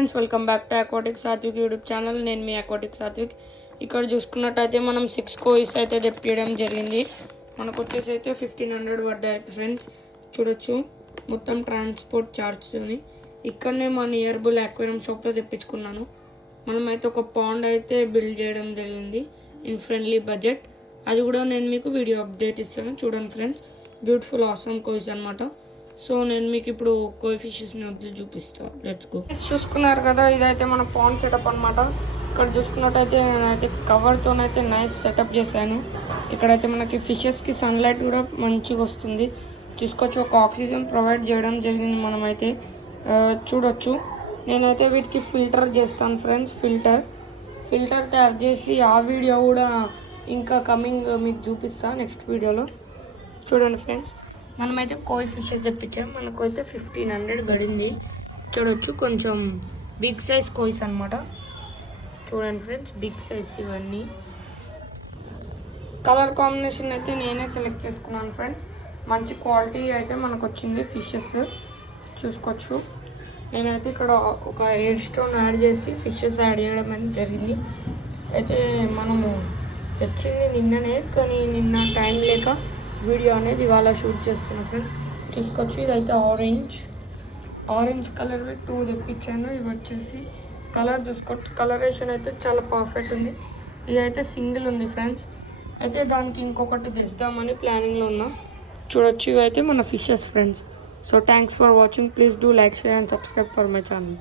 Friends, welcome back to aquatic Satvik YouTube channel. నేను మీ aquatic Satvik. ఇక్కడ చూసుకున్నట్టయితే మనం 6 కోయిస్ అయితే తెప్పించడం జరిగింది. మనకు వచ్చేసి అయితే 1500 పడ్డాయి ఫ్రెండ్స్. చూడొచ్చు మొత్తం ట్రాన్స్పోర్ట్ ఛార్జ్ని. ఇక్కడనే మా నియర్బుల్ అక్వేరియం షాప్లో తెప్పించుకున్నాను. మనమైతే ఒక పాండ్ అయితే బిల్డ్ చేయడం జరిగింది ఇన్ ఫ్రెండ్లీ బడ్జెట్. అది కూడా నేను మీకు వీడియో అప్డేట్ ఇస్తాను. చూడండి ఫ్రెండ్స్, బ్యూటిఫుల్ ఆసమ్ కోయిస్ అనమాట. సో నేను మీకు ఇప్పుడు కోయి ఫిషెస్ని వదిలి చూపిస్తాను. Let's go. చూసుకున్నారు కదా, ఇదైతే మన పాండ్ సెటప్ అనమాట. ఇక్కడ చూసుకున్నట్టయితే నేనైతే కవర్తోనైతే నైస్ సెటప్ చేశాను. ఇక్కడైతే మనకి ఫిషెస్కి సన్లైట్ కూడా మంచిగా వస్తుంది. చూసుకోవచ్చు, ఒక ఆక్సిజన్ ప్రొవైడ్ చేయడం జరిగింది. మనమైతే చూడొచ్చు. నేనైతే వీటికి ఫిల్టర్ చేస్తాను ఫ్రెండ్స్. ఫిల్టర్ తయారు చేసి ఆ వీడియో కూడా ఇంకా కమింగ్ మీకు చూపిస్తాను నెక్స్ట్ వీడియోలో. చూడండి ఫ్రెండ్స్, మనమైతే కోయి ఫిషెస్ తెప్పించాం. మనకు అయితే 1500 పడింది. చూడొచ్చు, కొంచెం బిగ్ సైజ్ కోయిస్ అనమాట. చూడండి ఫ్రెండ్స్, బిగ్ సైజ్ ఇవన్నీ. కలర్ కాంబినేషన్ అయితే నేనే సెలెక్ట్ చేసుకున్నాను ఫ్రెండ్స్. మంచి క్వాలిటీ అయితే మనకు వచ్చింది ఫిషెస్. చూసుకోవచ్చు, నేనైతే ఇక్కడ ఒక ఎయిర్ స్టోన్ యాడ్ చేసి ఫిషెస్ యాడ్ చేయడం అనేది జరిగింది. అయితే మనము తెచ్చింది నిన్ననే, కానీ నిన్న టైం లేక వీడియో అనేది ఇవాళ షూట్ చేస్తున్నా ఫ్రెండ్స్. చూసుకోవచ్చు, ఇదైతే ఆరెంజ్ కలర్ 2 తెప్పించాను. ఇవి వచ్చేసి కలర్ చూసుకోవచ్చు, కలరేషన్ అయితే చాలా పర్ఫెక్ట్ ఉంది. ఇదైతే సింగిల్ ఉంది ఫ్రెండ్స్. అయితే దానికి ఇంకొకటి తెస్తామని ప్లానింగ్లో ఉన్నా. చూడొచ్చు, ఇవైతే మన fishes friends. So thanks for watching. Please do like, share and subscribe for my channel.